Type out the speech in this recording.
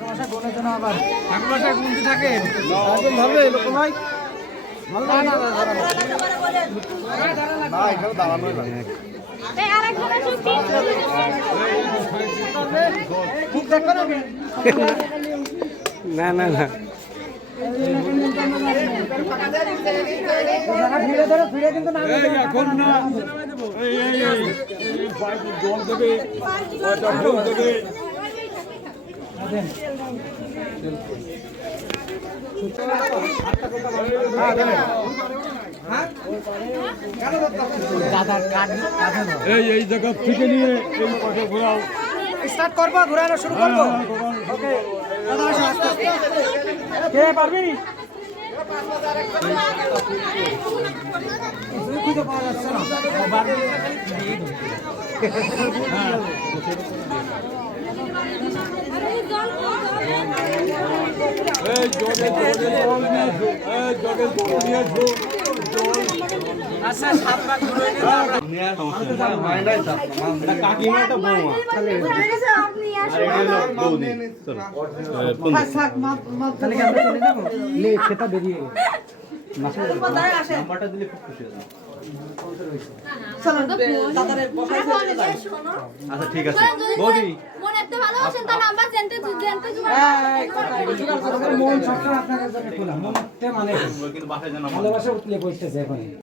ভাষা কোনের জন্য আবার ঠাকুর ভাষায় গুনতে থাকে একদম ধরবে লোক ভাই না না না এখানে দাঁড়ানো ঠিক দেখো না না না না ভিড়ে ধরো ভিড়ে কিন্তু না এখন না জল দেবে জল দেবে এই জায়গা থেকে নিয়ে এই পাশে ঘোরাও স্টার্ট করবো ঘোরানো শুরু করবো ওকে কে পারবি খুঁজে পাওয়া যাচ্ছে না এই জগে জল নিয়ে আসো এই জগে জল নিয়ে আসো আচ্ছা সাত ভাগ ঘুরে কাকিমা তো বৌমা তাহলে কি আমরা চলে যাবো লে সেটা বেরিয়ে নাম্বারটা দিলে খুব খুশি হতাম আচ্ছা ঠিক আছে বৌদি মন সবসময় আপনাদের জন্য খোলা মন মানে কিন্তু বাসায় জানা ভালোবাসা উতলে পড়তেছে এখন